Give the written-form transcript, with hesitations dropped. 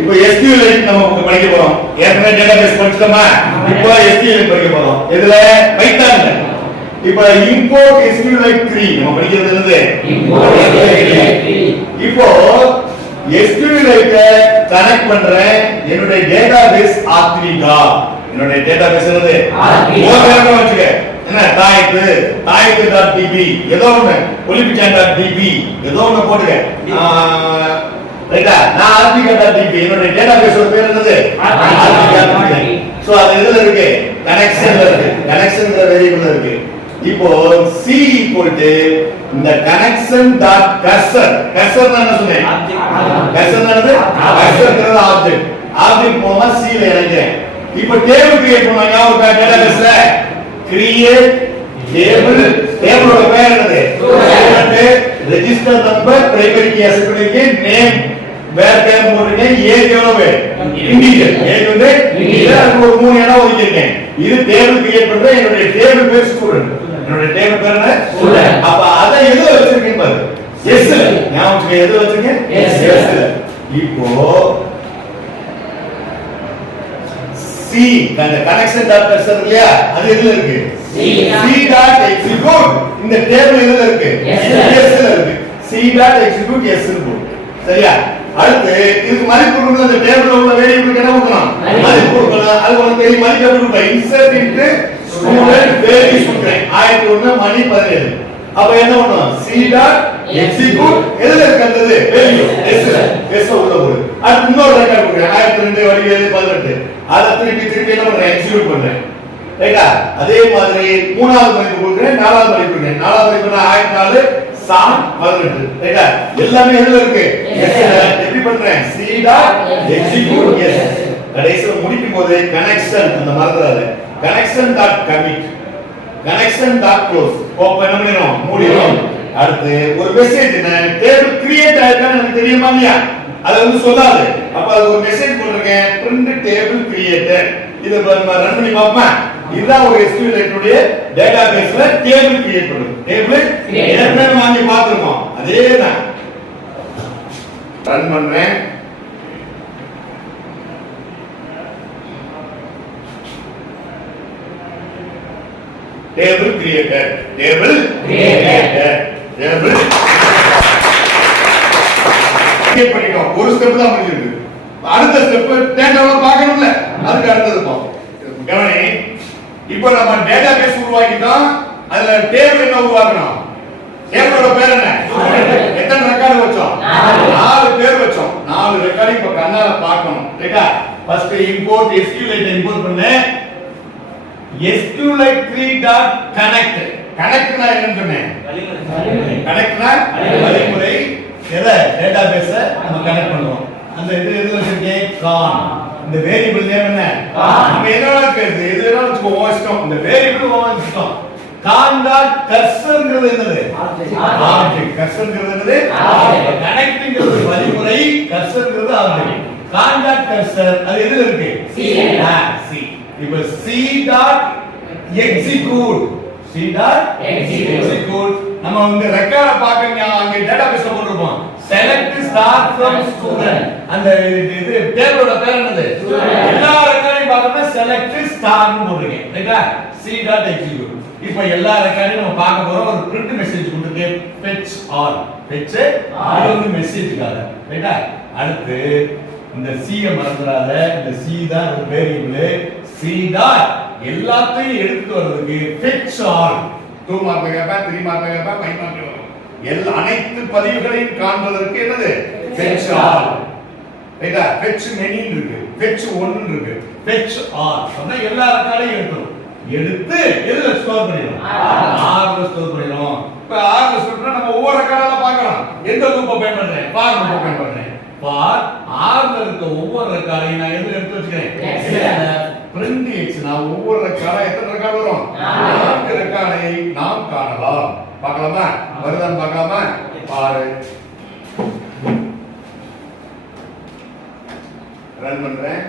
இப்போ SQLite நம்ம படிக்க போறோம். ஏற்கனவே டேட்டாபேஸ் படிச்சோமா? இப்போ SQLite படிக்க போறோம். இதுல பைத்தான்ல இப்போ import SQLite 3 நம்ம படிக்கிறது என்னது? import SQLite 3. இப்போ SQLite கனெக்ட் பண்றேன் என்னோட டேட்டாபேஸ் R3 கா. என்னோட டேட்டாபேஸ் என்னது? R3. ஓரேங்க வச்சுக்க. என்ன தாயத்து.db ஏதோ ஒண்ணு polypichan.db ஏதோ ஒண்ணு போடுங்க. ரைட்டா நான் r3.db என்னோட டேட்டாபேஸ் பேர் என்னது? r3.db. சோ அது எதுல இருக்கு? கனெக்ஷன்ல இருக்கு. கனெக்ஷன்ங்கற வேரியபிள் இருக்கு. இப்போ c இந்த connection.cursor கர்சர் என்ன சொன்னேன்? கர்சர் என்னது? கர்சர்ங்கிறது ஆப்ஜெக்ட். ஆப்ஜெக்ட் போமா c ல இறங்குறேன். இப்போ டேபிள் கிரியேட் பண்ணுவாங்க ஒரு டேட்டாபேஸ்ல கிரியேட் டேபிளோட பேர் என்னது? Register number primary key assign பண்ணிருக்கே நேம் வேர் கேர் போட்டுருக்கேன் ஏஜ் எவ்வளவு? இன்டிஜர். ஏஜ் வந்து இன்டிஜர். அதுக்கு ஒரு 3 இடம் ஒதுக்கிருக்கேன். இது டேபிள் கிரியேட் பண்றேன். என்னோட டேபிள் பேர் ஸ்டூடண்ட். என்னோட டேபிள் பேர் என்ன? ஸ்டூடண்ட். அப்ப அத எதுல வச்சிருக்கேன் பாரு. எஸ் ல. ஞாபகம் எதுல வச்சிருக்கேன்? எஸ் ல. இப்போ C அந்த connection.cursor இல்லையா? அது எதுல இருக்கு? C.execute இந்த டேபிள் எதுல இருக்கு? S ல இருக்கு. C.execute S ல இருக்கு. சரியா? அடுத்து இதுக்கு மதிப்பு கொடுக்கணும். அந்த டேபிள்ல உள்ள வேரியபிளுக்கு என்ன கொடுக்கணும்? மதிப்பு கொடுக்கணும். அது உங்களுக்கு தெரியும். மதிப்பு எப்படி கொடுப்பேன்? insert into student values கொடுக்கிறேன். 1001 மணி 17. அப்ப என்ன பண்ணனும்? C.execute எதுல இருக்கு அந்த வேல்யூ? S ல. S உள்ள போடு. அடுத்து இன்னொரு ரெக்கார்ட் கொடுக்கிறேன். 1002 வடிவேலு 18. அத திருப்பி என்ன பண்றேன்? எக்ஸிக்யூட் பண்றேன். ரைட்டா? அதே மாதிரி மூணாவது மதிப்பு கொடுக்கிறேன். நாலாவது மதிப்பு கொடுக்கிறேன். நாலாவது மதிப்பு 1004 சாம் 18. ரைட்டா? எல்லாமே எதுல இருக்கு? S ல. எப்படி பண்றேன்? C.execute S. கடைசில முடிக்கும் போது கனெக்ஷன் அந்த மறந்துடாத. connection.commit connection.close open பண்ணிரோம் மூடிரோம். அடுத்து ஒரு மெசேஜ் டேபிள் கிரியேட் ஆயிருக்கான்னு எனக்கு தெரியுமா இல்லையா? அது வந்து சொல்லாது. அப்ப அது ஒரு மெசேஜ் போட்டுருக்கேன் print table created. இத நம்ம ரன் பண்ணி பாப்போமா? இதுதான் ஒரு SQLite உடைய டேட்டாபேஸ்ல டேபிள் கிரியேட் பண்றது. டேபிள் ஏற்கனவே வாங்கி பார்த்திருக்கோம். அதேதான் ரன் பண்றேன். table created table created table create பண்ணிட்டோம். ஒரு ஸ்டெப் தான் முடிஞ்சிருக்கு. அடுத்த ஸ்டெப் டேட்டாவை பார்க்கணும்ல, அதுக்கு அடுத்தது பாப்போம். கவனி, இப்போ நம்ம டேட்டாபேஸ் உருவாக்கிட்டோம். அதுல டேபிள் என்ன உருவாக்கணும்? டேபிளோட பேர் என்ன? எத்தனை ரெக்கார்ட் வச்சோம்? 4 பேர் வச்சோம். 4 ரெக்கார்ட் இப்ப கண்ணால பார்க்கணும். ரைட்டா? ஃபர்ஸ்ட் இம்போர்ட் SQLite இம்போர்ட் பண்ணேன். SQLite 3.connect கனெக்ட்னா என்னன்னு சொன்னேன்? வழிமுறை. கனெக்ட்னா வழிமுறை. எதை? டேட்டாபேஸ நம்ம கனெக்ட் பண்ணுவோம். அந்த இது எதுல வச்சிருக்கேன்? கான். இந்த வேரியபிள் நேம் என்ன? கான். நம்ம என்னடா பேரு? இது என்ன வச்சுக்கோ இஷ்டம். இந்த வேரியபிள் ஓவன் இஷ்டம். கான்.cursor என்னது? ஆப்ஜெக்ட். கர்சர்ங்கிறது என்னது? ஆப்ஜெக்ட். கனெக்ட்ங்கிறது வழிமுறை, கர்சர்ங்கிறது ஆப்ஜெக்ட். கான்.cursor அது எதுல இருக்கு? C. இப்போ C.execute C.execute நம்ம வந்து ரெக்கார்ட் பார்க்கங்க. அங்க டேட்டாபேஸ்ல போட்டுருப்போம். select star from student அந்த இது டேபிளோட பேர் என்னது? எல்லா ரெக்கார்டையும் பார்க்கணும்னா select star னு போடுறீங்க. ரைட்டா? C.execute. இப்போ எல்லா ரெக்கார்டையும் நம்ம பார்க்க போறோம். ஒரு print மெசேஜ் கொடுத்துருக்கேன். fetch all fetch இது வந்து மெசேஜ்க்காக. ரைட்டா? அடுத்து இந்த C மறந்துடாத. இந்த C தான் ஒரு வேரியபிள். C டாட் எல்லாத்தையும் எடுத்து வர்றதுக்கு fetch all 2 மார்க் கேப்பா 3 மார்க் கேப்பா 5 மார்க் கேப்பா எல்லா அனைத்து பதிவுகளையும் காண்பதற்கு என்னது? fetch all. ரைட்டா? fetchmany இருக்கு. fetch 1 இருக்கு. fetch all அப்படினா எல்லா ரெக்கார்டையும் எடுத்து எதுல ஸ்டோர் பண்ணிரோம்? R ல ஸ்டோர் பண்ணிரோம். இப்ப R ல ஸ்டோர் பண்ணா நம்ம ஒவ்வொரு ரெக்கார்டா பார்க்கலாம். எந்த லூப்பை பயன்படுத்துறேன்? for லூப்பை பயன்படுத்துறேன். for R ல இருக்க ஒவ்வொரு ரெக்கார்டையும் நான் எதுல எடுத்து வச்சிருக்கேன்? print x நான் ஒவ்வொரு ரெக்கார்டா எத்தனை ரெக்கார்ட் வரும்? 4 ரெக்கார்டை நாம் காணலாம். பார்க்கலாமா? வருதான் பார்க்கலாமா? பாரு. ரன் பண்றேன்.